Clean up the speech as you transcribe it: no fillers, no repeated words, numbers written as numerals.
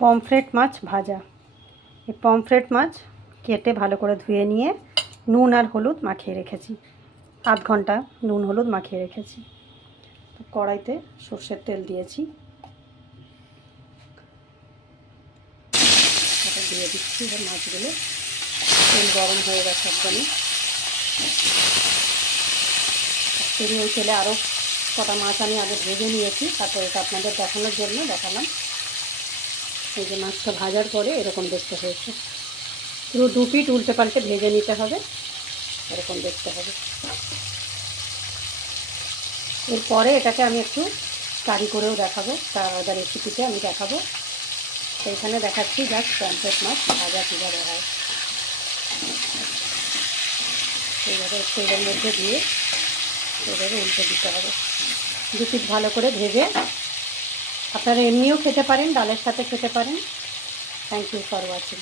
Pomfret মাছ ভাজা। এই pomfret মাছ কেটে ভালো করে ধুয়ে নিয়ে নুন আর হলুদ মাখিয়ে রেখেছি, আধ ঘন্টা নুন হলুদ মাখিয়ে রেখেছি। কড়াইতে সর্ষের তেল দিয়েছি, এটা দিয়ে দিচ্ছি এবার মাছগুলো। তেল গরম হয়ে গেছে একদমই। তেলে ওই তেলে আরও কটা মাছ আমি আগে ভেজে নিয়েছি, তারপর এটা আপনাদের দেখানোর জন্য দেখালাম। এই যে মাছটা ভাজার পরে এরকম দেখতে হয়েছে, পুরো 2 পিঠ উল্টে পাল্টে ভেজে নিতে হবে, এরকম দেখতে হবে। এরপরে এটাকে আমি একটু কারি করেও দেখাবো, তার আলাদা রেসিপিতে আমি দেখাবো। সেইখানে দেখাচ্ছি জাস্ট পমফ্রেট মাছ ভাজা কীভাবে হয়। এইভাবে তেলের মধ্যে দিয়ে এভাবে উল্টে দিতে হবে। 2 পিঠ ভালো করে ভেজে আপনারা এমনিও খেতে পারেন, ডালের সাথে খেতে পারেন। Thank you for watching.